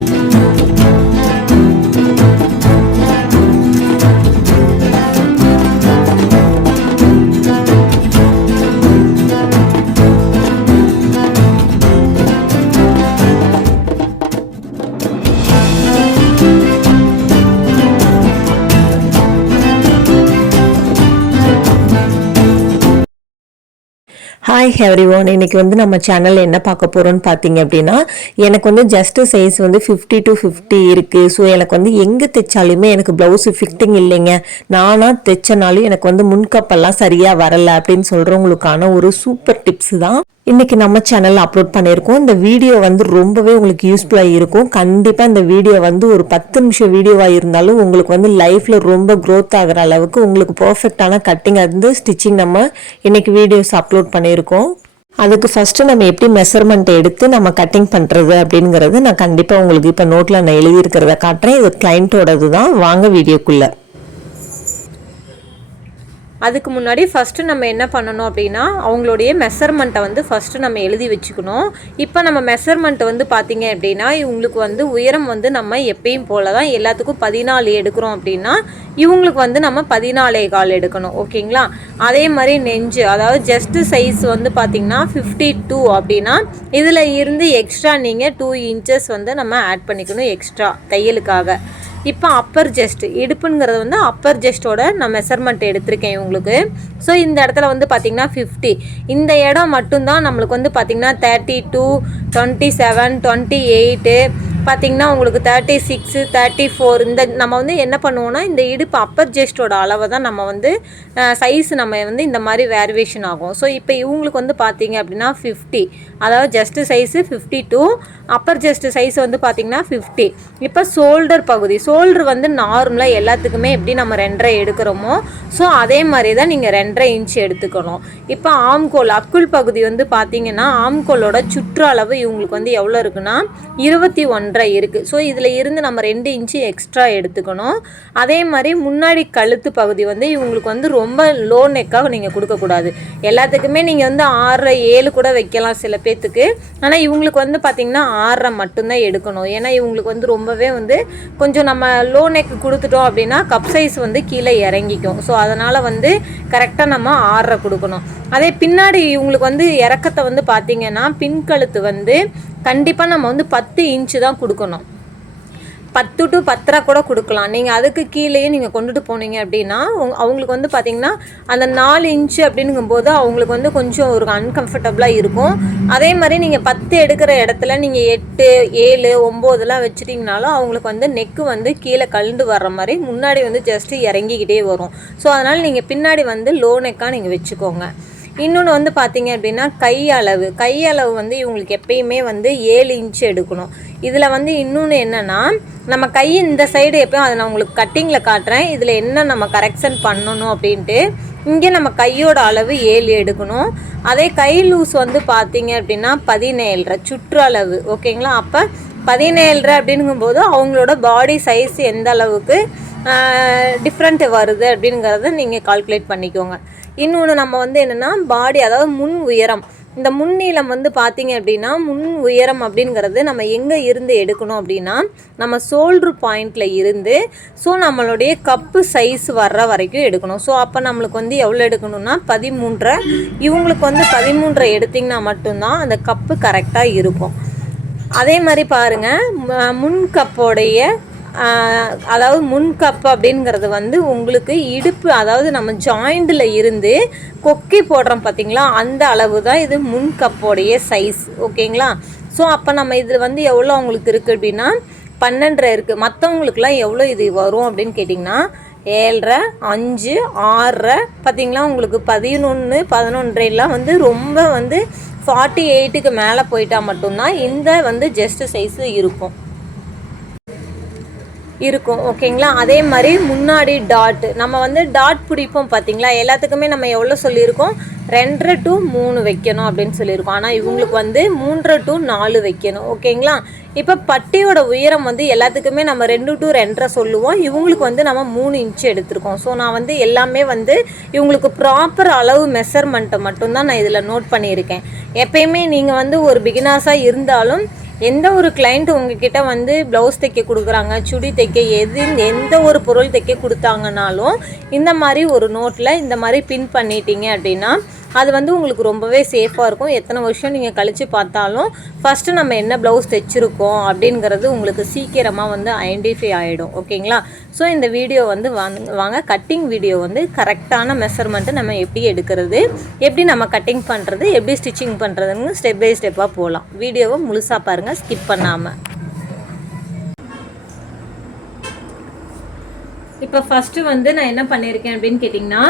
Música hi every one இன்னைக்கு வந்து நம்ம சேனலில் என்ன பார்க்க போகிறோம்னு பார்த்தீங்க அப்படின்னா எனக்கு வந்து ஜஸ்ட் சைஸ் வந்து ஃபிஃப்டி டு ஃபிஃப்டி இருக்குது ஸோ எனக்கு வந்து எங்கே தைச்சாலுமே எனக்கு ப்ளவுஸு ஃபிட்டிங் இல்லைங்க. நானாக தைச்சனாலும் எனக்கு வந்து முன்கப்பெல்லாம் சரியாக வரலை அப்படின்னு சொல்கிறவங்களுக்கான ஒரு சூப்பர் டிப்ஸ் தான். இன்றைக்கி நம்ம சேனலில் அப்லோட் பண்ணியிருக்கோம். இந்த வீடியோ வந்து ரொம்பவே உங்களுக்கு யூஸ்ஃபுல்லாக இருக்கும். கண்டிப்பாக இந்த வீடியோ வந்து ஒரு பத்து நிமிஷம் வீடியோவாக இருந்தாலும் உங்களுக்கு வந்து லைஃப்பில் ரொம்ப க்ரோத் ஆகிற அளவுக்கு உங்களுக்கு பர்ஃபெக்டான கட்டிங் வந்து ஸ்டிச்சிங் நம்ம இன்றைக்கி வீடியோஸ் அப்லோட் பண்ணியிருக்கோம். அதுக்கு ஃபஸ்ட்டு நம்ம எப்படி மெஷர்மெண்ட் எடுத்து நம்ம கட்டிங் பண்ணுறது அப்படிங்கிறது நான் கண்டிப்பாக உங்களுக்கு இப்போ நோட்டில் நான் எழுதியிருக்கிறத காட்டுறேன். இது கிளைண்ட்டோடது தான் வாங்க வீடியோக்குள்ளே அதுக்கு முன்னாடி ஃபஸ்ட்டு நம்ம என்ன பண்ணணும் அப்படின்னா அவங்களுடைய மெஷர்மெண்ட்டை வந்து ஃபஸ்ட்டு நம்ம எழுதி வச்சுக்கணும். இப்போ நம்ம மெஷர்மெண்ட் வந்து பார்த்தீங்க அப்படின்னா இவங்களுக்கு வந்து உயரம் வந்து நம்ம எப்பயும் போல தான் எல்லாத்துக்கும் பதினாலு எடுக்கிறோம் அப்படின்னா இவங்களுக்கு வந்து நம்ம பதினாலே கால் எடுக்கணும். ஓகேங்களா? அதே மாதிரி நெஞ்சு அதாவது ஜஸ்ட்டு சைஸ் வந்து பார்த்திங்கன்னா ஃபிஃப்டி டூ அப்படின்னா இதில் இருந்து எக்ஸ்ட்ரா நீங்கள் டூ இன்ச்சஸ் வந்து நம்ம ஆட் பண்ணிக்கணும் எக்ஸ்ட்ரா தையலுக்காக. இப்போ அப்பர் ஜெஸ்ட் இடுப்புங்கிறது வந்து அப்பர் ஜெஸ்ட்டோட நான் மெஷர்மெண்ட் எடுத்திருக்கேன் இவங்களுக்கு. ஸோ இந்த இடத்துல வந்து பார்த்திங்கன்னா ஃபிஃப்டி இந்த இடம் மட்டும்தான் நம்மளுக்கு வந்து பார்த்திங்கன்னா thirty two twenty seven twenty eight பார்த்திங்கன்னா உங்களுக்கு தேர்ட்டி சிக்ஸு தேர்ட்டி ஃபோர் இந்த நம்ம வந்து என்ன பண்ணுவோன்னா இந்த இடுப்பு அப்பர் ஜெஸ்ட்டோட அளவை தான் நம்ம வந்து சைஸ் நம்ம வந்து இந்த மாதிரி வேரியேஷன் ஆகும். ஸோ இப்போ இவங்களுக்கு வந்து பார்த்திங்க அப்படின்னா ஃபிஃப்டி அதாவது just size fifty two upper just size வந்து பார்த்திங்கன்னா ஃபிஃப்டி இப்போ ஷோல்டர் பகுதி. ஷோல்டர் வந்து நார்மலாக எல்லாத்துக்குமே எப்படி நம்ம ரெண்டரை எடுக்கிறோமோ ஸோ அதே மாதிரி தான் நீங்கள் ரெண்டரை இன்ச் எடுத்துக்கணும். இப்போ ஆம்கோல் அக்குள் பகுதி வந்து பார்த்தீங்கன்னா ஆம்கோலோட சுற்றளவு இவங்களுக்கு வந்து எவ்வளோ இருக்குன்னா இருபத்தி ஒன்று ஒன்றரை இருக்குது ஸோ இதில் இருந்து நம்ம ரெண்டு இன்ச்சு எக்ஸ்ட்ரா எடுத்துக்கணும். அதே மாதிரி முன்னாடி கழுத்து பகுதி வந்து இவங்களுக்கு வந்து ரொம்ப லோ நெக்காக நீங்கள் கொடுக்கக்கூடாது எல்லாத்துக்குமே நீங்கள் வந்து ஆறரை ஏழு கூட வைக்கலாம் சில பேர்த்துக்கு ஆனால் இவங்களுக்கு வந்து பார்த்திங்கன்னா ஆறரை மட்டும்தான் எடுக்கணும். ஏன்னா இவங்களுக்கு வந்து ரொம்பவே வந்து கொஞ்சம் நம்ம லோ நெக் கொடுத்துட்டோம் அப்படின்னா கப் சைஸ் வந்து கீழே இறங்கிக்கும். ஸோ அதனால் வந்து கரெக்டாக நம்ம ஆறரை கொடுக்கணும். அதே பின்னாடி இவங்களுக்கு வந்து இறக்கத்தை வந்து பார்த்திங்கன்னா பின்கழுத்து வந்து கண்டிப்பாக நம்ம வந்து பத்து இன்ச்சு தான் கொடுக்கணும். பத்து டு பத்தரை கூட கொடுக்கலாம். நீங்கள் அதுக்கு கீழேயே நீங்கள் கொண்டுட்டு போனீங்க அப்படின்னா அவங்களுக்கு வந்து பார்த்திங்கன்னா அந்த நாலு இன்ச்சு அப்படிங்கும்போது அவங்களுக்கு வந்து கொஞ்சம் ஒரு அன்கம்ஃபர்டபுளாக இருக்கும். அதே மாதிரி நீங்கள் பத்து எடுக்கிற இடத்துல நீங்கள் எட்டு ஏழு ஒம்போதெல்லாம் வச்சுட்டிங்கனாலும் அவங்களுக்கு வந்து நெக்கு வந்து கீழே கழுந்து வர்ற மாதிரி முன்னாடி வந்து ஜஸ்ட்டு இறங்கிக்கிட்டே வரும். ஸோ அதனால் நீங்கள் பின்னாடி வந்து லோ நெக்காக நீங்கள் வச்சுக்கோங்க. இன்னொன்று வந்து பார்த்தீங்க அப்படின்னா கை அளவு. கை அளவு வந்து இவங்களுக்கு எப்பயுமே வந்து ஏழு இன்ச்சு எடுக்கணும். இதில் வந்து இன்னொன்று என்னென்னா நம்ம கை இந்த சைடு எப்பயும் அதை நான் உங்களுக்கு கட்டிங்கில் காட்டுறேன். இதில் என்ன நம்ம கரெக்ஷன் பண்ணணும் அப்படின்ட்டு இங்கே நம்ம கையோட அளவு ஏழு எடுக்கணும். அதே கை லூஸ் வந்து பார்த்தீங்க அப்படின்னா பதினேழரை சுற்று அளவு. ஓகேங்களா அப்போ பதினேழரை அப்படிங்கும்போது அவங்களோட பாடி சைஸ் எந்த அளவுக்கு டிஃப்ரெண்ட்டு வருது அப்படிங்கிறத நீங்கள் கால்குலேட் பண்ணிக்கோங்க. இன்னொன்று நம்ம வந்து என்னென்னா பாடி அதாவது முன் உயரம். இந்த முன்னீளம் வந்து பார்த்தீங்க அப்படின்னா முன் உயரம் அப்படிங்கிறது நம்ம எங்கே இருந்து எடுக்கணும் அப்படின்னா நம்ம சோல்ட்ரு பாயிண்டில் இருந்து ஸோ நம்மளுடைய கப்பு சைஸ் வர்ற வரைக்கும் எடுக்கணும். ஸோ அப்போ நம்மளுக்கு வந்து எவ்வளோ எடுக்கணும்னா பதிமூன்றரை இவங்களுக்கு வந்து பதிமூன்றரை எடுத்திங்கன்னா மட்டும்தான் அந்த கப்பு கரெக்டாக இருக்கும். அதே மாதிரி பாருங்கள் முன் கப்போடைய அதாவது முன்கப் அப்படிங்கிறது வந்து உங்களுக்கு இடுப்பு அதாவது நம்ம ஜாயிண்டில் இருந்து கொக்கி போடுறோம் பார்த்தீங்களா அந்த அளவு தான் இது முன்கப்போடைய சைஸ் ஓகேங்களா ஸோ அப்போ நம்ம இதில் வந்து எவ்வளோ அவங்களுக்கு இருக்குது அப்படின்னா பன்னெண்டரை இருக்குது மற்றவங்களுக்குலாம் எவ்வளோ இது வரும் அப்படின்னு கேட்டிங்கன்னா ஏழரை அஞ்சு ஆறரை பார்த்திங்களா உங்களுக்கு பதினொன்று பதினொன்றைலாம் வந்து ரொம்ப வந்து ஃபார்ட்டி எயிட்டுக்கு மேலே போயிட்டால் மட்டும்தான் இந்த வந்து ஜஸ்ட்டு சைஸு இருக்கும். இருக்கும் ஓகேங்களா? அதே மாதிரி முன்னாடி டாட் நம்ம வந்து டாட் பிடிப்போம் பார்த்தீங்களா எல்லாத்துக்குமே நம்ம எவ்வளோ சொல்லியிருக்கோம்? ரெண்டரை டு மூணு வைக்கணும் அப்படின்னு சொல்லியிருக்கோம். ஆனால் இவங்களுக்கு வந்து மூன்றரை டு நாலு வைக்கணும் ஓகேங்களா? இப்போ பட்டியோட உயரம் வந்து எல்லாத்துக்குமே நம்ம ரெண்டு டு ரெண்டரை சொல்லுவோம். இவங்களுக்கு வந்து நம்ம மூணு இன்ச்சு எடுத்திருக்கோம். ஸோ நான் வந்து எல்லாமே வந்து இவங்களுக்கு ப்ராப்பர் அளவு மெஷர்மெண்ட்டை மட்டும்தான் நான் இதில் நோட் பண்ணியிருக்கேன். எப்பயுமே நீங்கள் வந்து ஒரு பிகினாஸாக இருந்தாலும் எந்த ஒரு கிளைண்ட் உங்ககிட்ட வந்து ப்ளவுஸ் தைக்க கொடுக்குறாங்க சுடி தைக்க எது எந்த ஒரு பொருள் தைக்க கொடுத்தாங்கனாலும் இந்த மாதிரி ஒரு நோட்டில் இந்த மாதிரி பின் பண்ணிட்டீங்க அப்படின்னா அது வந்து உங்களுக்கு ரொம்பவே சேஃபாக இருக்கும். எத்தனை வருஷம் நீங்கள் கழித்து பார்த்தாலும் ஃபஸ்ட்டு நம்ம என்ன ப்ளவுஸ் தைச்சிருக்கோம் அப்படிங்கிறது உங்களுக்கு சீக்கிரமாக வந்து ஐடென்டிஃபை ஆகிடும் ஓகேங்களா? ஸோ இந்த வீடியோ வந்து வாங்க வாங்க. கட்டிங் வீடியோ வந்து கரெக்டான மெஷர்மெண்ட்டு நம்ம எப்படி எடுக்கிறது எப்படி நம்ம கட்டிங் பண்ணுறது எப்படி ஸ்டிச்சிங் பண்ணுறதுன்னு ஸ்டெப் பை ஸ்டெப்பாக போகலாம் வீடியோவை முழுசாக பாருங்கள் ஸ்கிப் பண்ணாமல் இப்போ ஃபஸ்ட்டு வந்து நான் என்ன பண்ணியிருக்கேன் அப்படின்னு கேட்டிங்கன்னா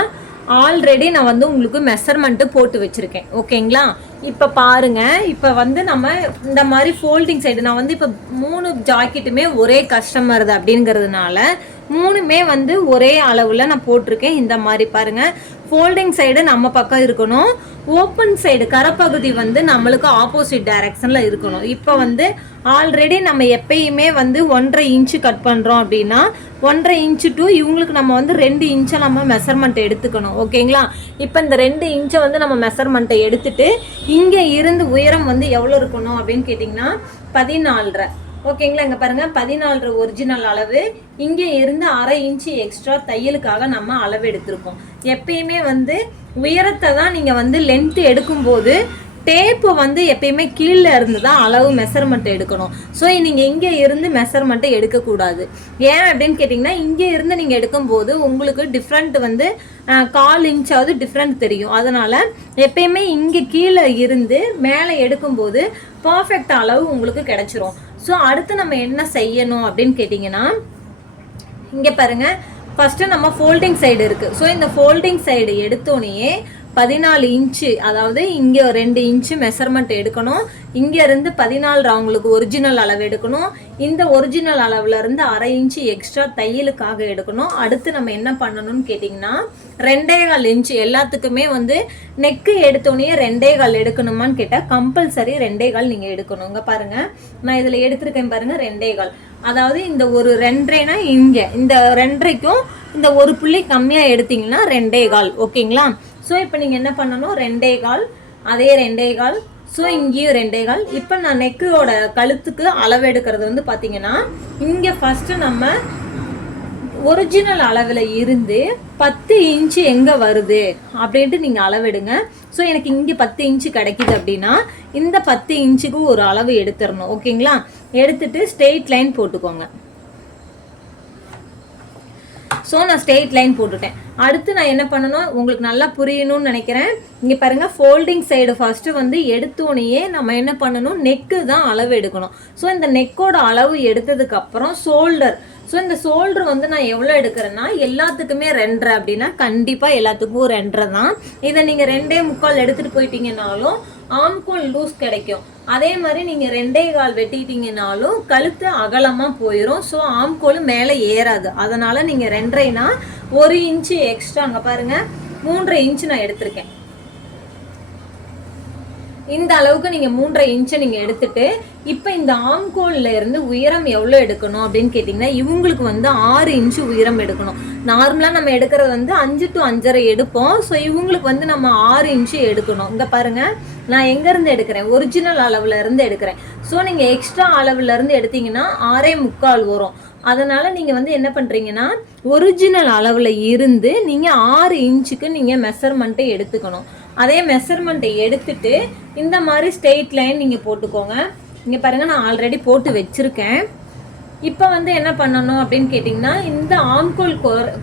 ஆல்ரெடி நான் வந்து உங்களுக்கு மெஷர்மெண்ட்டு போட்டு வச்சுருக்கேன். ஓகேங்களா இப்போ பாருங்க. இப்போ வந்து நம்ம இந்த மாதிரி ஃபோல்டிங் சைடு நான் வந்து இப்போ மூணு ஜாக்கெட்டுமே ஒரே கஸ்டமர் அப்படிங்கிறதுனால மூணுமே வந்து ஒரே அளவில் நான் போட்டிருக்கேன். இந்த மாதிரி பாருங்க. ஃபோல்டிங் சைடு நம்ம பக்கம் இருக்கணும். ஓப்பன் சைடு கரப்பகுதி வந்து நம்மளுக்கு ஆப்போசிட் டைரக்ஷனில் இருக்கணும். இப்போ வந்து ஆல்ரெடி நம்ம எப்பயுமே வந்து ஒன்றரை இன்ச்சு கட் பண்ணுறோம் அப்படின்னா ஒன்றரை இன்ச்சு டு இவங்களுக்கு நம்ம வந்து ரெண்டு இன்ச்சை நம்ம மெஷர்மெண்ட் எடுத்துக்கணும். ஓகேங்களா இப்போ இந்த ரெண்டு இன்ச்சை வந்து நம்ம மெஷர்மெண்ட்டை எடுத்துட்டு இங்கே இருந்து உயரம் வந்து எவ்வளோ இருக்கணும் அப்படின்னு கேட்டிங்கன்னா பதினாலரை. ஓகேங்களா இங்கே பாருங்கள் பதினாலு ஒரிஜினல் அளவு. இங்கே இருந்து அரை இன்ச்சு எக்ஸ்ட்ரா தையலுக்காக நம்ம அளவு எடுத்திருக்கோம். எப்பயுமே வந்து உயரத்தை தான் நீங்கள் வந்து லென்த்து எடுக்கும்போது டேப்பு வந்து எப்பயுமே கீழே இருந்து தான் அளவு மெஷர்மெண்ட் எடுக்கணும். ஸோ நீங்கள் இங்கே இருந்து மெஷர்மெண்ட்டை எடுக்கக்கூடாது. ஏன் அப்படின்னு கேட்டிங்கன்னா இங்கே இருந்து நீங்கள் எடுக்கும்போது உங்களுக்கு டிஃப்ரெண்ட் வந்து கால் இன்ச்சாவது டிஃப்ரெண்ட் தெரியும். அதனால் எப்பயுமே இங்கே கீழே இருந்து மேலே எடுக்கும்போது பர்ஃபெக்ட் அளவு உங்களுக்கு கிடச்சிரும். ஸோ அடுத்து நம்ம என்ன செய்யணும் அப்படின்னு கேட்டிங்கன்னா இங்கே பாருங்க. ஃபஸ்ட்டு நம்ம ஃபோல்டிங் சைடு இருக்குது ஸோ இந்த ஃபோல்டிங் சைடு எடுத்தோடனே பதினாலு இன்ச்சு அதாவது இங்கே ரெண்டு இன்ச்சு மெஷர்மெண்ட் எடுக்கணும். இங்கே இருந்து பதினாலு அவங்களுக்கு ஒரிஜினல் அளவு எடுக்கணும். இந்த ஒரிஜினல் அளவுலேருந்து அரை இன்ச்சு எக்ஸ்ட்ரா தையலுக்காக எடுக்கணும். அடுத்து நம்ம என்ன பண்ணணும்னு கேட்டிங்கன்னா ரெண்டே கால் இன்ச்சு எல்லாத்துக்குமே வந்து நெக்கு எடுத்தோடனே ரெண்டே கால் எடுக்கணுமான்னு கேட்டால் கம்பல்சரி ரெண்டே கால் நீங்கள் எடுக்கணுங்க பாருங்கள் நான் இதில் எடுத்திருக்கேன் பாருங்கள் ரெண்டே கால் அதாவது இந்த ஒரு ரெண்டரைனா இங்கே இந்த ரெண்டரைக்கும் இந்த ஒரு புள்ளி கம்மியாக எடுத்தீங்கன்னா ரெண்டே கால் ஓகேங்களா? ஸோ இப்போ நீங்கள் என்ன பண்ணணும்? ரெண்டே கால் அதே ரெண்டே கால் ஸோ இங்கேயும் ரெண்டே கால். இப்போ நான் நெக்கோட கழுத்துக்கு அளவு எடுக்கிறது வந்து பார்த்தீங்கன்னா இங்கே ஃபஸ்ட்டு நம்ம ஒரிஜினல் அளவில் இருந்து பத்து இன்ச்சு எங்கே வருது? அப்படின்ட்டு நீங்கள் அளவெடுங்க. ஸோ எனக்கு இங்கே பத்து இன்ச்சு கிடைக்குது அப்படின்னா இந்த பத்து இன்ச்சுக்கு ஒரு அளவு எடுத்துடணும். ஓகேங்களா எடுத்துட்டு ஸ்ட்ரெயிட் லைன் போட்டுக்கோங்க. ஸோ நான் ஸ்ட்ரெயிட் லைன் போட்டுட்டேன். அடுத்து நான் என்ன பண்ணணும்? உங்களுக்கு நல்லா புரியணும்னு நினைக்கிறேன். இங்கே பாருங்கள் ஃபோல்டிங் சைடு ஃபஸ்ட்டு வந்து எடுத்தோடனேயே நம்ம என்ன பண்ணணும்? நெக்கு தான் அளவு எடுக்கணும். ஸோ இந்த நெக்கோட அளவு எடுத்ததுக்கப்புறம் ஷோல்டர் ஸோ இந்த ஷோல்டர் வந்து நான் எவ்வளோ எடுக்கிறேன்னா எல்லாத்துக்குமே ரெண்டரை அப்படின்னா கண்டிப்பாக எல்லாத்துக்கும் ரெண்டரை தான். இதை நீங்கள் ரெண்டே முக்கால் எடுத்துகிட்டு போயிட்டீங்கனாலும் ஆம்கோல் லூஸ் கிடைக்கும். அதே மாதிரி நீங்கள் ரெண்டே கால் வெட்டிட்டீங்கனாலும் கழுத்து அகலமாக போயிடும் ஸோ ஆம்கோலும் மேலே ஏறாது. அதனால் நீங்கள் ரெண்டரைனா ஒரு இன்ச்சு எக்ஸ்ட்ரா அங்கே பாருங்கள் மூன்றரை இன்ச்சு நான் எடுத்திருக்கேன். இந்த அளவுக்கு நீங்கள் மூன்றரை இன்ச்சை நீங்கள் எடுத்துட்டு இப்போ இந்த ஆம்கோலில் இருந்து உயரம் எவ்வளோ எடுக்கணும் அப்படின்னு கேட்டிங்கன்னா இவங்களுக்கு வந்து ஆறு இன்ச்சு உயரம் எடுக்கணும். நார்மலாக நம்ம எடுக்கிறது வந்து அஞ்சு டு அஞ்சரை எடுப்போம். ஸோ இவங்களுக்கு வந்து நம்ம ஆறு இன்ச்சு எடுக்கணும். இங்கே பாருங்கள் நான் எங்கேருந்து எடுக்கிறேன்? ஒரிஜினல் அளவுல இருந்து எடுக்கிறேன். ஸோ நீங்கள் எக்ஸ்ட்ரா அளவுலேருந்து எடுத்தீங்கன்னா ஆறே முக்கால் வரும். அதனால் நீங்கள் வந்து என்ன பண்ணுறீங்கன்னா ஒரிஜினல் அளவில் இருந்து நீங்கள் ஆறு இன்ச்சுக்கு நீங்கள் மெஷர்மெண்ட்டை எடுத்துக்கணும். அதே மெஷர்மெண்ட்டை எடுத்துட்டு இந்த மாதிரி ஸ்ட்ரெயிட் லைன் நீங்கள் போட்டுக்கோங்க. இங்கே பாருங்கள் நான் ஆல்ரெடி போட்டு வச்சுருக்கேன். இப்போ வந்து என்ன பண்ணணும் அப்படின்னு கேட்டிங்கன்னா இந்த ஆம்கோல்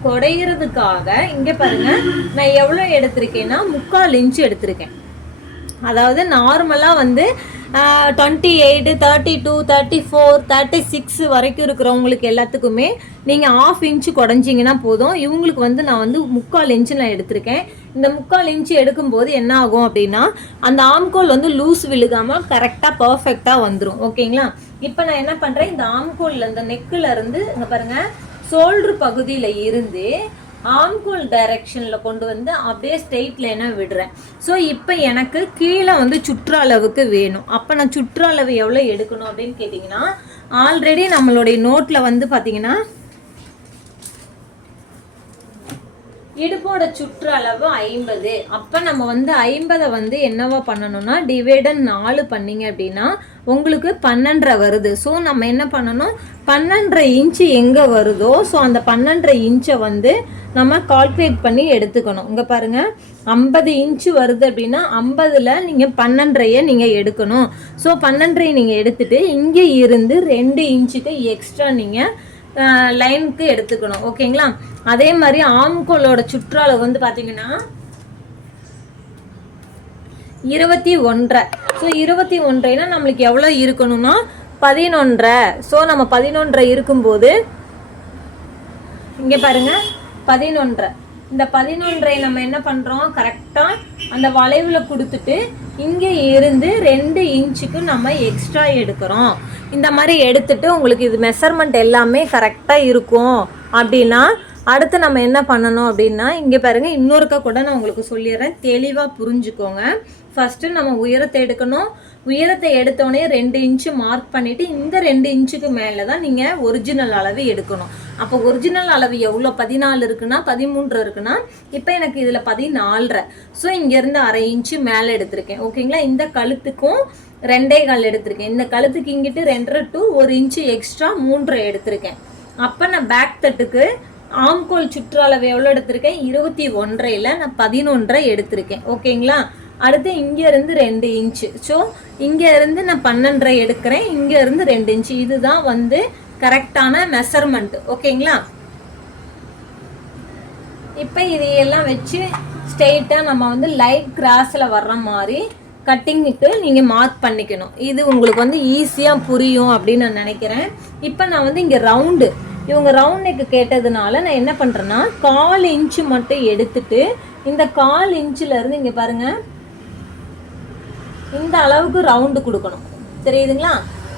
குறையிறதுக்காக இங்கே பாருங்கள் நான் எவ்வளோ எடுத்திருக்கேன்னா முக்கால் இன்ச்சு எடுத்திருக்கேன். அதாவது நார்மலாக வந்து twenty eight thirty two thirty four thirty six வரைக்கும் இருக்கிறவங்களுக்கு எல்லாத்துக்குமே நீங்கள் ஆஃப் இன்ச்சு குடஞ்சிங்கன்னா போதும். இவங்களுக்கு வந்து நான் வந்து முக்கால் இன்ச்சு நான் எடுத்திருக்கேன். இந்த முக்கால் இன்ச்சு எடுக்கும்போது என்ன ஆகும் அப்படின்னா அந்த ஆம்கோல் வந்து லூஸ் விழுகாமல் கரெக்டாக பர்ஃபெக்டாக வந்துடும் ஓகேங்களா? இப்போ நான் என்ன பண்ணுறேன் இந்த ஆம்கோலில் இந்த நெக்கில் இருந்து இங்கே பாருங்கள் ஷோல்டர் பகுதியில் இருந்து ஆம்கோல் டைரக்ஷனில் கொண்டு வந்து அப்படியே ஸ்ட்ரெயிட் லைனாக விடுறேன். ஸோ இப்போ எனக்கு கீழே வந்து சுற்றளவுக்கு வேணும். அப்போ நான் சுற்றளவு எவ்வளோ எடுக்கணும் அப்படின்னு கேட்டிங்கன்னா ஆல்ரெடி நம்மளுடைய நோட்டில் வந்து பார்த்தீங்கன்னா இடுப்போட சுற்றளவு ஐம்பது. அப்போ நம்ம வந்து ஐம்பதை வந்து என்னவா பண்ணணும்னா டிவைடன் நாலு பண்ணிங்க அப்படின்னா உங்களுக்கு பன்னெண்டரை வருது. ஸோ நம்ம என்ன பண்ணணும்? பன்னெண்டரை இன்ச்சு எங்கே வருதோ ஸோ அந்த பன்னெண்டரை இன்ச்சை வந்து நம்ம கால்குலேட் பண்ணி எடுத்துக்கணும். இங்கே பாருங்கள் ஐம்பது இன்ச்சு வருது அப்படின்னா ஐம்பதில் நீங்கள் பன்னெண்டரையை நீங்கள் எடுக்கணும். ஸோ பன்னெண்டரையை நீங்கள் எடுத்துகிட்டு இங்கே இருந்து ரெண்டு இன்ச்சுக்கு எக்ஸ்ட்ரா நீங்கள் லைனுக்கு எடுத்துக்கணும். ஓகேங்களா அதே மாதிரி ஆம்கோலோட சுற்றளவு வந்து பார்த்தீங்கன்னா இருபத்தி ஒன்றரை. ஸோ இருபத்தி ஒன்றைனா நம்மளுக்கு எவ்வளோ இருக்கணும்னா பதினொன்றரை. ஸோ நம்ம பதினொன்றரை இருக்கும்போது இங்கே பாருங்க பதினொன்றரை. இந்த பதினொன்றை நம்ம என்ன பண்ணுறோம் கரெக்டாக அந்த வளைவில் கொடுத்துட்டு இங்கே இருந்து ரெண்டு இன்ச்சுக்கு நம்ம எக்ஸ்ட்ரா எடுக்கிறோம். இந்த மாதிரி எடுத்துட்டு உங்களுக்கு இது மெஷர்மெண்ட் எல்லாமே கரெக்டாக இருக்கும். அப்படின்னா அடுத்து நம்ம என்ன பண்ணணும் அப்படின்னா இங்கே பாருங்க இன்னொருக்க கூட நான் உங்களுக்கு சொல்லிடுறேன். தெளிவாக புரிஞ்சுக்கோங்க. ஃபஸ்ட்டு நம்ம உயரத்தை எடுக்கணும். உயரத்தை எடுத்தோடனே ரெண்டு இன்ச்சு மார்க் பண்ணிவிட்டு இந்த ரெண்டு இன்ச்சுக்கு மேலே தான் நீங்கள் ஒரிஜினல் அளவு எடுக்கணும். அப்போ ஒரிஜினல் அளவு எவ்வளோ? பதினாலு இருக்குன்னா பதிமூன்று இருக்குன்னா இப்போ எனக்கு இதில் பதினாலரை. ஸோ இங்கேருந்து அரை இன்ச்சு மேலே எடுத்திருக்கேன். ஓகேங்களா இந்த கழுத்துக்கும் ரெண்டே கால் எடுத்திருக்கேன். இந்த கழுத்துக்கு இங்கிட்டு ரெண்டரை டு ஒரு இன்ச்சு எக்ஸ்ட்ரா மூன்றரை எடுத்திருக்கேன். அப்போ நான் பேக் தட்டுக்கு ஆம்கோல் சுற்றளவு எவ்வளோ எடுத்திருக்கேன்? இருபத்தி ஒன்றையில் நான் பதினொன்றை எடுத்திருக்கேன். ஓகேங்களா அடுத்து இங்கேருந்து ரெண்டு இன்ச்சு. ஸோ இங்கேருந்து நான் பன்னெண்டரை எடுக்கிறேன். இங்கேருந்து ரெண்டு இன்ச்சு. இதுதான் வந்து கரெக்டான மெஷர்மெண்ட் ஓகேங்களா? இப்போ இதையெல்லாம் வச்சு ஸ்ட்ரெயிட்டாக நம்ம வந்து லைட் கிராஸில் வர்ற மாதிரி கட்டிங்க்கு நீங்கள் மார்க் பண்ணிக்கணும். இது உங்களுக்கு வந்து ஈஸியாக புரியும் அப்படின்னு நான் நினைக்கிறேன். இப்போ நான் வந்து இங்கே ரவுண்டு இவங்க ரவுண்ட் நெக்கு கேட்டதுனால நான் என்ன பண்ணுறேன்னா கால் இன்ச்சு மட்டும் எடுத்துட்டு இந்த கால் இன்ச்சில் இருந்து இங்கே பாருங்கள் இந்த அளவுக்கு ரவுண்டு கொடுக்கணும். தெரியுதுங்களா?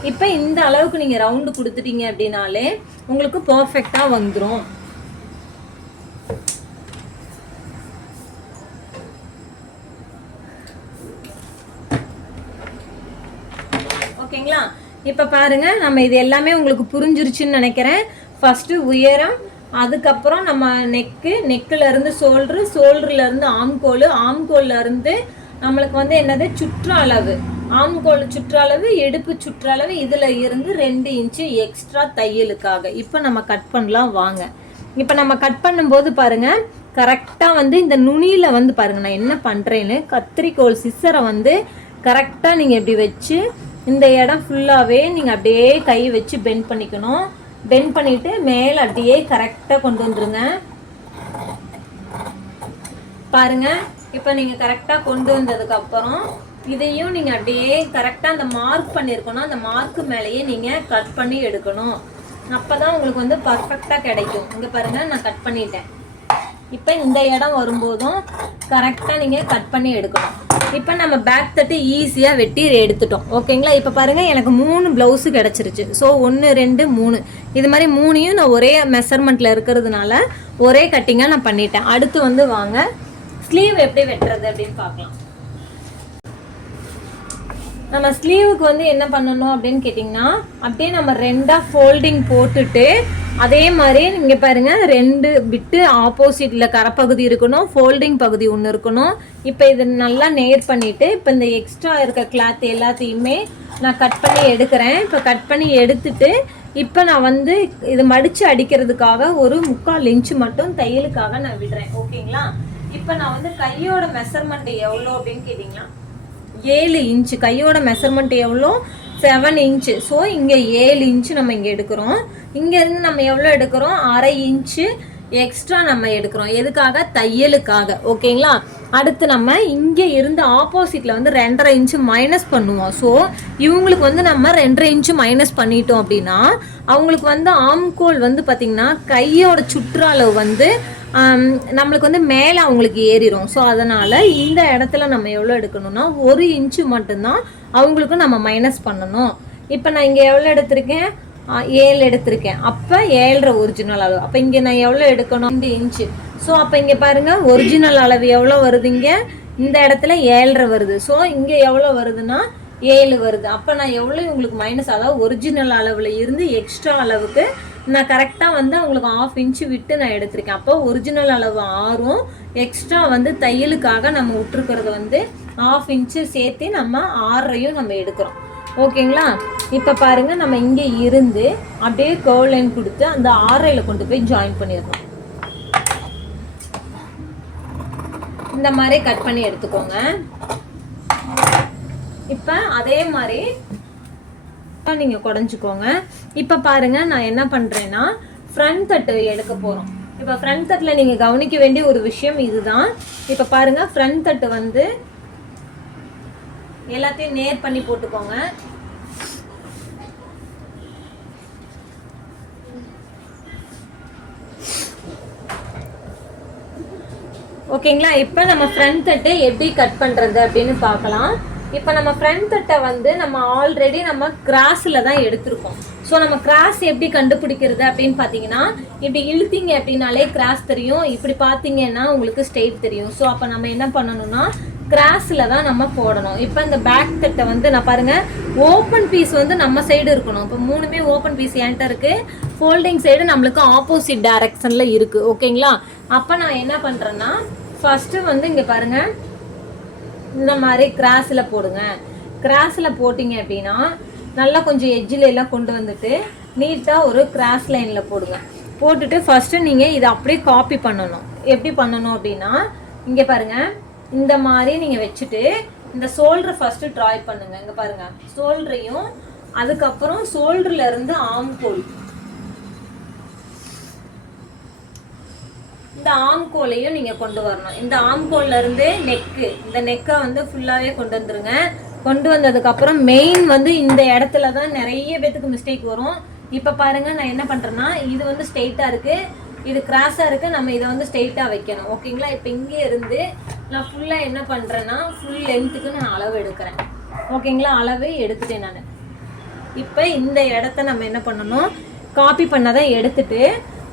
இப்போ இந்த அளவுக்கு நீங்கள் ரவுண்டு கொடுத்துட்டீங்க அப்படின்னாலே உங்களுக்கு பர்ஃபெக்டாக வந்துடும் ஓகேங்களா? இப்போ பாருங்க நம்ம இது எல்லாமே உங்களுக்கு புரிஞ்சிருச்சுன்னு நினைக்கிறேன். ஃபஸ்ட்டு உயரம் அதுக்கப்புறம் நம்ம நெக்கு நெக்கில் இருந்து சோல்ட்ரு சோல்டர்ல இருந்து ஆம்கோல் ஆம்கோல்ல இருந்து நம்மளுக்கு வந்து என்னது? சுற்றளவு. ஆம்கோல் சுற்றளவு எடுப்பு சுற்றளவு இதில் இருந்து ரெண்டு இன்ச்சு எக்ஸ்ட்ரா தையலுக்காக. இப்போ நம்ம கட் பண்ணலாம் வாங்க. இப்போ நம்ம கட் பண்ணும்போது பாருங்க கரெக்டாக வந்து இந்த நுனியில் வந்து பாருங்கள் நான் என்ன பண்ணுறேன்னு கத்திரிக்கோல் சிசரை வந்து கரெக்டாக நீங்கள் இப்படி வச்சு இந்த இடம் ஃபுல்லாகவே நீங்கள் அப்படியே கை வச்சு பெண்ட் பண்ணிக்கணும். பெண்ட் பண்ணிவிட்டு மேலே அப்படியே கரெக்டாக கொண்டு வந்துருங்க. பாருங்கள் இப்போ நீங்கள் கரெக்டாக கொண்டு வந்ததுக்கப்புறம் இதையும் நீங்கள் அப்படியே கரெக்டாக அந்த மார்க் பண்ணியிருக்கணும் அந்த மார்க்கு மேலேயே நீங்கள் கட் பண்ணி எடுக்கணும். அப்போ தான் உங்களுக்கு வந்து பர்ஃபெக்டாக கிடைக்கும். இங்கே பாருங்கள் நான் கட் பண்ணிட்டேன். இப்போ இந்த இடம் வரும்போதும் கரெக்டாக நீங்கள் கட் பண்ணி எடுக்கணும். இப்போ நம்ம பேக் தட்டு ஈஸியாக வெட்டி எடுத்துட்டோம். ஓகேங்களா இப்போ பாருங்கள் எனக்கு மூணு ப்ளவுஸு கிடச்சிருச்சு. ஸோ ஒன்று ரெண்டு மூணு. இது மாதிரி மூணையும் நான் ஒரே மெஷர்மெண்ட்டில் இருக்கிறதுனால ஒரே கட்டிங்காக நான் பண்ணிட்டேன். அடுத்து வந்து வாங்க ஸ்லீவ் எப்படி வெட்டுறது அப்படின்னு பார்க்கலாம். நம்ம ஸ்லீவுக்கு வந்து என்ன பண்ணணும் அப்படின்னு கேட்டிங்கன்னா அப்படியே நம்ம ரெண்டாக ஃபோல்டிங் போட்டுட்டு அதே மாதிரி நீங்கள் பாருங்கள் ரெண்டு விட்டு ஆப்போசிட்டில் கரப்பகுதி இருக்கணும் ஃபோல்டிங் பகுதி ஒன்று இருக்கணும். இப்போ இது நல்லா நேர் பண்ணிவிட்டு இப்போ இந்த எக்ஸ்ட்ரா இருக்க கிளாத் எல்லாத்தையுமே நான் கட் பண்ணி எடுக்கிறேன். இப்போ கட் பண்ணி எடுத்துட்டு இப்போ நான் வந்து இது மடித்து அடிக்கிறதுக்காக ஒரு முக்கால் இன்ச்சு மட்டும் தையலுக்காக நான் விடுறேன். ஓகேங்களா இப்போ நான் வந்து கையோட மெஷர்மெண்ட் எவ்வளோ அப்படின்னு கேட்டிங்கன்னா ஏழு இன்ச்சு கையோட மெஷர்மெண்ட் எவ்வளோ? செவன் இன்ச்சு ஸோ இங்கே ஏழு இன்ச்சு நம்ம இங்கே எடுக்கிறோம். இங்கேருந்து நம்ம எவ்வளோ எடுக்கிறோம்? அரை இன்ச்சு எக்ஸ்ட்ரா நம்ம எடுக்கிறோம். எதுக்காக? தையலுக்காக. ஓகேங்களா? அடுத்து நம்ம இங்கே இருந்து ஆப்போசிட்டில் வந்து ரெண்டரை இன்ச்சு மைனஸ் பண்ணுவோம். ஸோ இவங்களுக்கு வந்து நம்ம ரெண்டரை இன்ச்சு மைனஸ் பண்ணிட்டோம் அப்படின்னா அவங்களுக்கு வந்து ஆம்கோல் வந்து பார்த்திங்கன்னா கையோட சுற்றளவு வந்து நம்மளுக்கு வந்து மேலே அவங்களுக்கு ஏறிடும் ஸோ அதனால் இந்த இடத்துல நம்ம எவ்வளோ எடுக்கணும்னா ஒரு இன்ச்சு மட்டும்தான் அவங்களுக்கும் நம்ம மைனஸ் பண்ணணும். இப்போ நான் இங்கே எவ்வளோ எடுத்திருக்கேன்? ஏழு எடுத்திருக்கேன். அப்போ ஏழரை ஒரிஜினல் அளவு. அப்போ இங்கே நான் எவ்வளோ எடுக்கணும்? ரெண்டு இன்ச்சு ஸோ அப்போ இங்கே பாருங்கள் ஒரிஜினல் அளவு எவ்வளோ வருது இங்கே? இந்த இடத்துல ஏழரை வருது. ஸோ இங்கே எவ்வளோ வருதுன்னா ஏழு வருது. அப்போ நான் எவ்வளோ உங்களுக்கு மைனஸ் அதாவது ஒரிஜினல் அளவில் இருந்து எக்ஸ்ட்ரா அளவுக்கு நான் கரெக்டாக வந்து அவங்களுக்கு ஆஃப் இன்ச்சு விட்டு நான் எடுத்திருக்கேன். அப்போ ஒரிஜினல் அளவு ஆறும் எக்ஸ்ட்ரா வந்து தையலுக்காக நம்ம விட்டுருக்கிறது வந்து ஆஃப் இன்ச்சு சேர்த்து நம்ம ஆறையும் நம்ம எடுக்கிறோம். ஓகேங்களா? இப்போ பாருங்கள் நம்ம இங்கே இருந்து அப்படியே கர்வ் லைன் கொடுத்து அந்த ஆறையில் கொண்டு போய் ஜாயின் பண்ணிடுறோம் இந்த மாதிரி கட் பண்ணி எடுத்துக்கோங்க. இப்போ அதே மாதிரி நீங்கள் குடஞ்சிக்கோங்க. இப்போ பாருங்க நான் என்ன பண்ணுறேன்னா ஃப்ரண்ட் தட்டு எடுக்க போகிறோம் இப்போ ஃப்ரண்ட் தட்டில் நீங்கள் கவனிக்க வேண்டிய ஒரு விஷயம் இதுதான். இப்போ பாருங்க ஃப்ரண்ட் தட்டு வந்து எல்லாத்தையும் நேர் பண்ணி போட்டுக்கோங்க. ஓகேங்களா? இப்போ நம்ம ஃப்ரண்ட் தட்டை எப்படி கட் பண்ணுறது அப்படின்னு பார்க்கலாம். இப்போ நம்ம ஃப்ரண்ட் தட்டை வந்து நம்ம ஆல்ரெடி நம்ம கிராஸில் தான் எடுத்திருக்கோம். ஸோ நம்ம கிராஸ் எப்படி கண்டுபிடிக்கிறது அப்படின்னு பார்த்தீங்கன்னா இப்படி இழுத்தீங்க அப்படின்னாலே கிராஸ் தெரியும். இப்படி பார்த்தீங்கன்னா உங்களுக்கு ஸ்டெயிட் தெரியும். ஸோ அப்போ நம்ம என்ன பண்ணணும்னா கிராஸில் தான் நம்ம போடணும். இப்போ இந்த பேக் தட்டை வந்து நான் பாருங்கள் ஓப்பன் பீஸ் வந்து நம்ம சைடு இருக்கணும். இப்போ மூணுமே ஓப்பன் பீஸ் என்கிட்ட இருக்கு. ஃபோல்டிங் சைடு நம்மளுக்கு ஆப்போசிட் டைரக்ஷனில் இருக்குது ஓகேங்களா அப்போ நான் என்ன பண்ணுறேன்னா ஃபர்ஸ்ட்டு வந்து இங்கே பாருங்கள் இந்த மாதிரி கிராஸில் போடுங்க. கிராஸில் போட்டிங்க அப்படின்னா நல்லா கொஞ்சம் எஜ்ஜில் எல்லாம் கொண்டு வந்துட்டு நீட்டாக ஒரு கிராஸ் லைனில் போடுங்க. போட்டுட்டு ஃபஸ்ட்டு நீங்கள் இதை அப்படியே காப்பி பண்ணணும். எப்படி பண்ணணும் அப்படின்னா இங்கே பாருங்கள் இந்த மாதிரி நீங்கள் வச்சுட்டு இந்த சோல்டர் ஃபஸ்ட்டு ட்ராய் பண்ணுங்கள் இங்கே பாருங்கள் சோல்டரையும் அதுக்கப்புறம் ஷோல்டர்லேருந்து ஆம்கோல் இந்த ஆம் கோலையும் நீங்கள் கொண்டு வரணும். இந்த ஆம் இருந்து நெக்கு இந்த நெக்கை வந்து ஃபுல்லாகவே கொண்டு வந்துருங்க. கொண்டு வந்ததுக்கப்புறம் மெயின் வந்து இந்த இடத்துல தான் நிறைய பேத்துக்கு மிஸ்டேக் வரும். இப்போ பாருங்கள் நான் என்ன பண்ணுறேன்னா இது வந்து ஸ்ட்ரெயிட்டாக இருக்குது இது கிராஸாக இருக்குது நம்ம இதை வந்து ஸ்ட்ரெயிட்டாக வைக்கணும். ஓகேங்களா இப்போ இங்கே இருந்து நான் ஃபுல்லாக என்ன பண்ணுறேன்னா ஃபுல் லென்த்துக்கு நான் அளவு எடுக்கிறேன். ஓகேங்களா அளவு எடுத்துட்டேன் நான். இப்போ இந்த இடத்த நம்ம என்ன பண்ணணும்? காப்பி பண்ணதை எடுத்துட்டு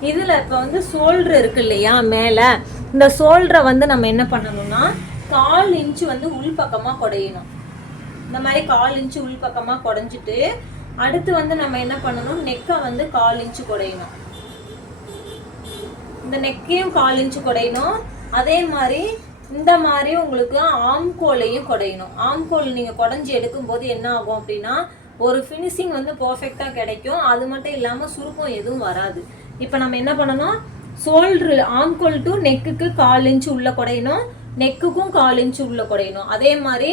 இதில் இப்போ வந்து சோல்டர் இருக்கு இல்லையா மேலே? இந்த சோல்டரை வந்து நம்ம என்ன பண்ணணும்னா கால் இன்ச்சு வந்து உள்பக்கமாக குடையணும். இந்த மாதிரி கால் இன்ச்சு உள்பக்கமாக குடைஞ்சிட்டு அடுத்து வந்து நம்ம என்ன பண்ணணும் நெக்கை வந்து கால் இன்ச்சு குடையணும். இந்த நெக்கையும் கால் இன்ச்சு குடையணும். அதே மாதிரி இந்த மாதிரி உங்களுக்கு ஆம்கோலையும் குடையணும். ஆம்கோல் நீங்கள் குடஞ்சி எடுக்கும்போது என்ன ஆகும் அப்படின்னா ஒரு ஃபினிஷிங் வந்து பர்ஃபெக்டாக கிடைக்கும். அது மட்டும் இல்லாமல் சுருக்கம் எதுவும் வராது. இப்போ நம்ம என்ன பண்ணணும்? ஷோல்ட்ரு ஆம்கோல் டு நெக்குக்கு கால் இன்ச்சு உள்ள குடையணும். நெக்குக்கும் கால் இன்ச்சு உள்ள குடையணும். அதே மாதிரி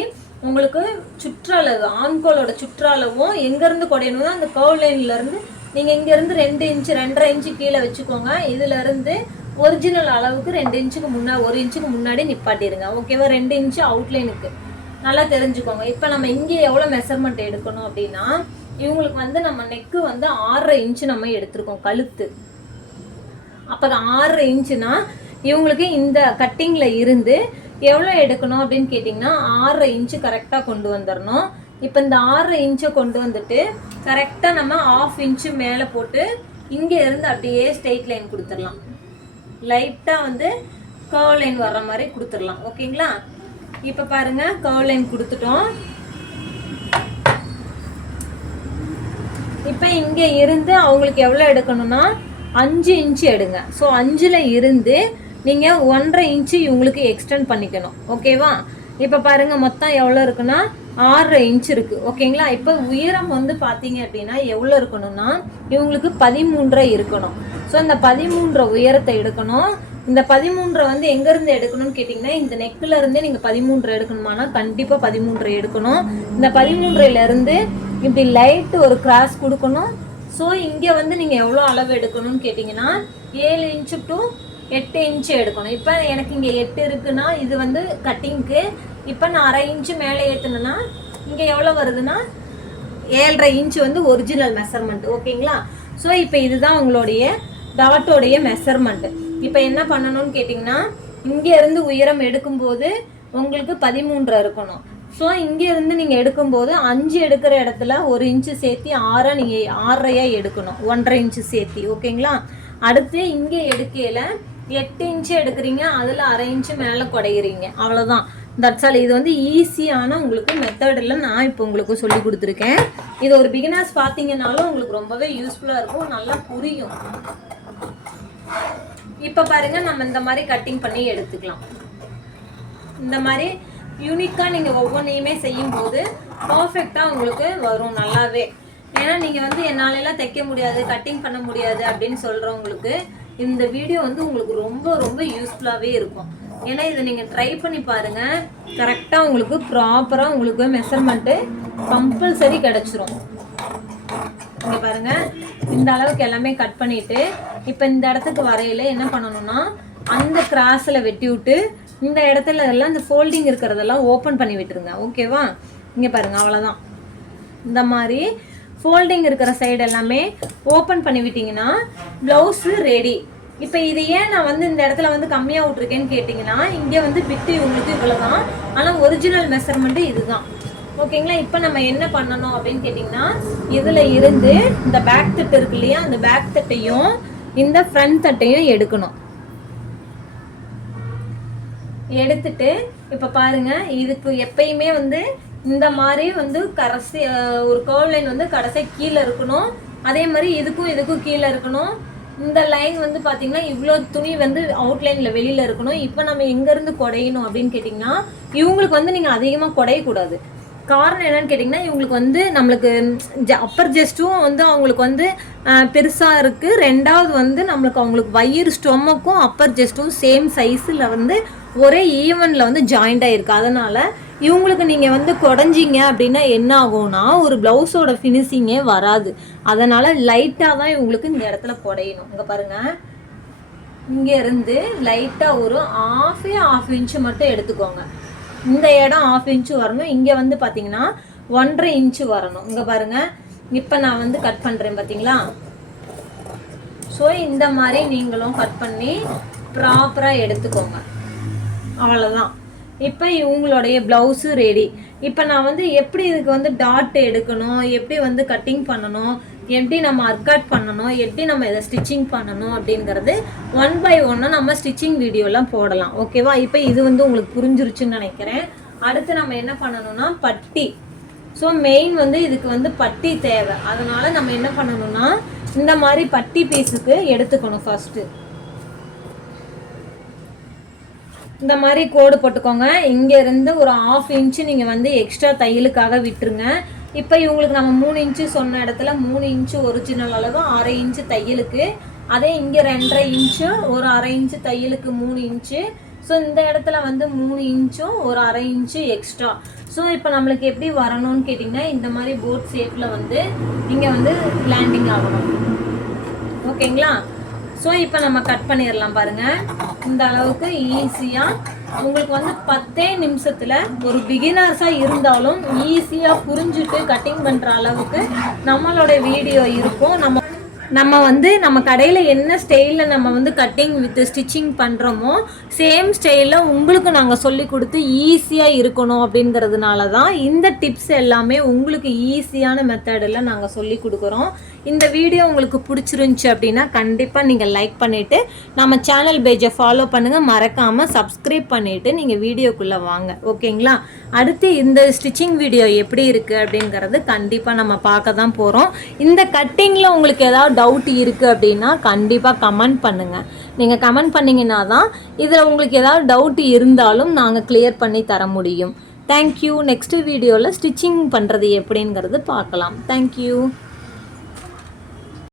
உங்களுக்கு சுற்றளவு ஆம்கோலோட சுற்றளவும் எங்கேருந்து குடையணும்னா அந்த கர்வ் லைன்லேருந்து நீங்கள் இங்கேருந்து ரெண்டு இன்ச்சு ரெண்டரை இன்ச்சு கீழே வச்சுக்கோங்க. இதுலேருந்து ஒரிஜினல் அளவுக்கு ரெண்டு இன்ச்சுக்கு முன்னா ஒரு இன்ச்சுக்கு முன்னாடி நிப்பாட்டிடுங்க. ஓகேவா ரெண்டு இன்ச்சு அவுட்லைனுக்கு நல்லா தெரிஞ்சுக்கோங்க. இப்போ நம்ம இங்கே எவ்வளோ மெஷர்மெண்ட் எடுக்கணும் அப்படின்னா இவங்களுக்கு வந்து நம்ம நெக்கு வந்து ஆறரை இன்ச்சு நம்ம எடுத்திருக்கோம் கழுத்து. அப்போ அது ஆறரை இன்ச்சுனா இவங்களுக்கு இந்த கட்டிங்கில் இருந்து எவ்வளோ எடுக்கணும் அப்படின்னு கேட்டிங்கன்னா ஆறரை இன்ச்சு கரெக்டாக கொண்டு வந்துடணும். இப்போ இந்த ஆறரை இன்ச்சை கொண்டு வந்துட்டு கரெக்டாக நம்ம ஆஃப் இன்ச்சு மேலே போட்டு இங்கே இருந்து அப்படியே ஸ்ட்ரெயிட் லைன் கொடுத்துடலாம். லைட்டாக வந்து கர்வ் லைன் வர்ற மாதிரி கொடுத்துடலாம். ஓகேங்களா? இப்போ பாருங்க கர்வ் லைன் கொடுத்துட்டோம். இப்போ இங்கே இருந்து அவங்களுக்கு எவ்வளோ எடுக்கணும்னா அஞ்சு இன்ச்சு எடுங்க. ஸோ அஞ்சில் இருந்து நீங்கள் ஒன்றரை இன்ச்சு இவங்களுக்கு எக்ஸ்டெண்ட் பண்ணிக்கணும். ஓகேவா இப்போ பாருங்கள் மொத்தம் எவ்வளோ இருக்குன்னா ஆறரை இன்ச் இருக்குது ஓகேங்களா இப்போ உயரம் வந்து பார்த்தீங்க அப்படின்னா எவ்வளோ இருக்கணும்னா இவங்களுக்கு பதிமூன்றரை இருக்கணும். ஸோ இந்த பதிமூன்றரை உயரத்தை எடுக்கணும். இந்த பதிமூன்றை வந்து எங்கேருந்து எடுக்கணும்னு கேட்டிங்கன்னா இந்த நெக்கில் இருந்தே நீங்கள் பதிமூன்றரை எடுக்கணுமானா கண்டிப்பாக பதிமூன்றரை எடுக்கணும். இந்த பதிமூன்றையிலேருந்து இப்படி லைட் ஒரு கிராஸ் கொடுக்கணும். ஸோ இங்கே வந்து நீங்கள் எவ்வளோ அளவு எடுக்கணும்னு கேட்டிங்கன்னா ஏழு இன்ச்சு டு எட்டு இன்ச்சு எடுக்கணும். இப்போ எனக்கு இங்கே எட்டு இருக்குன்னா இது வந்து கட்டிங்க்கு இப்போ நான் அரை இன்ச்சு மேலே ஏற்றுனேன்னா இங்கே எவ்வளோ வருதுன்னா ஏழரை இன்ச் வந்து ஒரிஜினல் மெஷர்மெண்ட் ஓகேங்களா? ஸோ இப்போ இதுதான் உங்களுடைய டாட்டோடைய மெஷர்மெண்ட் இப்போ என்ன பண்ணணும்னு கேட்டிங்கன்னா இங்கேருந்து உயரம் எடுக்கும்போது உங்களுக்கு பதிமூன்று இருக்கணும். ஸோ இங்கே இருந்து நீங்கள் எடுக்கும்போது அஞ்சு எடுக்கிற இடத்துல ஒரு இன்ச்சு சேர்த்தி ஆறாக நீங்கள் ஆறரையாக எடுக்கணும். ஒன்றரை இன்ச்சு சேர்த்தி ஓகேங்களா? அடுத்து இங்கே எடுக்கையில் எட்டு இன்ச்சு எடுக்கிறீங்க அதில் அரை இன்ச்சு மேலே குடையிறீங்க. அவ்வளோதான் தட்ஸ் ஆல் இது வந்து ஈஸியான உங்களுக்கு மெத்தடில் நான் இப்போ உங்களுக்கு சொல்லி கொடுத்துருக்கேன். இது ஒரு பிகினர்ஸ் பார்த்தீங்கன்னாலும் உங்களுக்கு ரொம்பவே யூஸ்ஃபுல்லாக இருக்கும். நல்லா புரியும். இப்போ பாருங்கள் நம்ம இந்த மாதிரி கட்டிங் பண்ணி எடுத்துக்கலாம். இந்த மாதிரி யூனிக்காக நீங்கள் ஒவ்வொன்றையுமே செய்யும்போது பர்ஃபெக்டாக உங்களுக்கு வரும் நல்லாவே. ஏன்னா நீங்கள் வந்து என்னாலெல்லாம் தைக்க முடியாது கட்டிங் பண்ண முடியாது அப்படின்னு சொல்கிறவங்களுக்கு இந்த வீடியோ வந்து உங்களுக்கு ரொம்ப ரொம்ப யூஸ்ஃபுல்லாகவே இருக்கும். ஏன்னா இதை நீங்கள் ட்ரை பண்ணி பாருங்கள் கரெக்டாக உங்களுக்கு ப்ராப்பராக உங்களுக்கு மெஷர்மெண்ட்டு கம்பல்சரி கிடச்சிரும். இங்கே பாருங்கள் இந்த அளவுக்கு எல்லாமே கட் பண்ணிவிட்டு இப்போ இந்த இடத்துக்கு வரையில என்ன பண்ணணும்னா அந்த கிராஸில் வெட்டி விட்டு இந்த இடத்துல எல்லாம் இந்த ஃபோல்டிங் இருக்கிறதெல்லாம் ஓப்பன் பண்ணி விட்டுருங்க. ஓகேவா இங்கே பாருங்க அவ்வளோதான் இந்த மாதிரி ஃபோல்டிங் இருக்கிற சைடு எல்லாமே ஓப்பன் பண்ணி விட்டீங்கன்னா ப்ளவுஸு ரெடி இப்போ இது ஏன் நான் வந்து இந்த இடத்துல வந்து கம்மியாக விட்ருக்கேன்னு கேட்டிங்கன்னா இங்கே வந்து பிட்டு உங்களுக்கு இவ்வளோதான் ஆனால் ஒரிஜினல் மெஷர்மெண்ட்டு இதுதான். ஓகேங்களா இப்போ நம்ம என்ன பண்ணணும் அப்படின்னு கேட்டிங்கன்னா இதில் இருந்து இந்த பேக் தட்டு இருக்கு இல்லையா? அந்த பேக் தட்டையும் இந்த ஃப்ரண்ட் தட்டையும் எடுக்கணும். எடுத்துட்டு இப்போ பாருங்க இதுக்கு எப்பயுமே வந்து இந்த மாதிரி வந்து கடைசி ஒரு கர்வ் லைன் வந்து கடைசி கீழே இருக்கணும். அதே மாதிரி இதுக்கும் இதுக்கும் கீழே இருக்கணும். இந்த லைன் வந்து பார்த்தீங்கன்னா இவ்வளோ துணி வந்து அவுட்லைனில் வெளியில் இருக்கணும். இப்போ நம்ம எங்கேருந்து குடையணும் அப்படின்னு கேட்டிங்கன்னா இவங்களுக்கு வந்து நீங்கள் அதிகமாக குடையக்கூடாது. காரணம் என்னன்னு கேட்டிங்கன்னா இவங்களுக்கு வந்து நம்மளுக்கு அப்பர் ஜெஸ்ட்டும் வந்து அவங்களுக்கு வந்து பெருசாக இருக்குது ரெண்டாவது வந்து நம்மளுக்கு அவங்களுக்கு வயிறு ஸ்டொமக்கும் அப்பர் ஜெஸ்ட்டும் சேம் சைஸில் வந்து ஒரே ஈவனில் வந்து ஜாயிண்ட் ஆகிருக்கு அதனால் இவங்களுக்கு நீங்கள் வந்து குடஞ்சிங்க அப்படின்னா என்ன ஆகும்னா ஒரு ப்ளவுஸோட ஃபினிஷிங்கே வராது. அதனால் லைட்டாக தான் இவங்களுக்கு இந்த இடத்துல குடையணும். இங்கே பாருங்கள் இங்க இருந்து லைட்டா ஒரு ஆஃபே ஆஃப் இன்ச் மட்டும் எடுத்துக்கோங்க. இந்த இடம் ஆஃப் இன்ச் வரணும். இங்க வந்து பாத்தீங்கன்னா ஒன்றரை இன்ச் வரணும். இங்க பாருங்க. இப்போ நான் வந்து கட் பண்றேன் பாத்தீங்களா? ஸோ இந்த மாதிரி நீங்களும் கட் பண்ணி ப்ராப்பராக எடுத்துக்கோங்க. அவ்வளோதான் இப்போ இவங்களுடைய ப்ளவுஸு ரெடி இப்போ நான் வந்து எப்படி இதுக்கு வந்து டாட் எடுக்கணும்? எப்படி வந்து கட்டிங் பண்ணணும்? எப்படி நம்ம அர்காட் பண்ணணும்? எப்படி நம்ம இதை ஸ்டிச்சிங் பண்ணணும்? அப்படிங்கிறது ஒன் பை ஒன்னாக நம்ம ஸ்டிச்சிங் வீடியோலாம் போடலாம். ஓகேவா இப்போ இது வந்து உங்களுக்கு புரிஞ்சிருச்சுன்னு நினைக்கிறேன். அடுத்து நம்ம என்ன பண்ணணும்னா பட்டி. ஸோ மெயின் வந்து இதுக்கு வந்து பட்டி தேவை. அதனால நம்ம என்ன பண்ணணும்னா இந்த மாதிரி பட்டி பீஸுக்கு எடுத்துக்கணும் ஃபர்ஸ்ட்டு இந்த மாதிரி கோடு போட்டுக்கோங்க. இங்கேருந்து ஒரு ஆஃப் இன்ச்சு நீங்கள் வந்து எக்ஸ்ட்ரா தையலுக்காக விட்டுருங்க. இப்போ இவங்களுக்கு நம்ம மூணு இன்ச்சு சொன்ன இடத்துல மூணு இன்ச்சு ஒரிஜினல் அளவு அரை இன்ச்சு தையலுக்கு. அதே இங்கே ரெண்டரை இன்ச்சு ஒரு அரை இன்ச்சு தையலுக்கு மூணு இன்ச்சு ஸோ இந்த இடத்துல வந்து மூணு இன்ச்சும் ஒரு அரை இன்ச்சு எக்ஸ்ட்ரா ஸோ இப்போ நம்மளுக்கு எப்படி வரணும்னு கேட்டிங்கன்னா இந்த மாதிரி போட் ஷேப்பில் வந்து இங்கே வந்து லேண்டிங் ஆகணும். ஓகேங்களா ஸோ இப்போ நம்ம கட் பண்ணிடலாம் பாருங்க. இந்த அளவுக்கு ஈஸியாக உங்களுக்கு வந்து பத்தே நிமிஷத்தில் ஒரு பிகினர்ஸாக இருந்தாலும் ஈஸியாக புரிஞ்சுட்டு கட்டிங் பண்ணுற அளவுக்கு நம்மளோட வீடியோ இருக்கும். நம்ம நம்ம வந்து நம்ம கடையில் என்ன ஸ்டைலில் நம்ம வந்து கட்டிங் வித் ஸ்டிச்சிங் பண்ணுறோமோ சேம் ஸ்டைலில் உங்களுக்கு நாங்கள் சொல்லி கொடுத்து ஈஸியாக இருக்கணும் அப்படிங்கிறதுனால தான் இந்த டிப்ஸ் எல்லாமே உங்களுக்கு ஈஸியான மெத்தடில் நாங்கள் சொல்லி கொடுக்குறோம். இந்த வீடியோ உங்களுக்கு பிடிச்சிருந்துச்சி அப்படின்னா கண்டிப்பாக நீங்கள் லைக் பண்ணிவிட்டு நம்ம சேனல் பேஜை ஃபாலோ பண்ணுங்கள் மறக்காமல் சப்ஸ்கிரைப் பண்ணிவிட்டு நீங்கள் வீடியோக்குள்ளே வாங்க. ஓகேங்களா அடுத்து இந்த ஸ்டிச்சிங் வீடியோ எப்படி இருக்குது அப்படிங்கிறது கண்டிப்பாக நம்ம பார்க்க தான் போகிறோம் இந்த கட்டிங்கில் உங்களுக்கு ஏதாவது டவுட் இருக்குது அப்படின்னா கண்டிப்பாக கமெண்ட் பண்ணுங்கள் நீங்கள் கமெண்ட் பண்ணிங்கன்னா தான் இதில் உங்களுக்கு ஏதாவது டவுட் இருந்தாலும் நாங்கள் கிளியர் பண்ணி தர முடியும். தேங்க்யூ நெக்ஸ்ட் வீடியோவில் ஸ்டிச்சிங் பண்ணுறது எப்படிங்கிறது பார்க்கலாம். தேங்க்யூ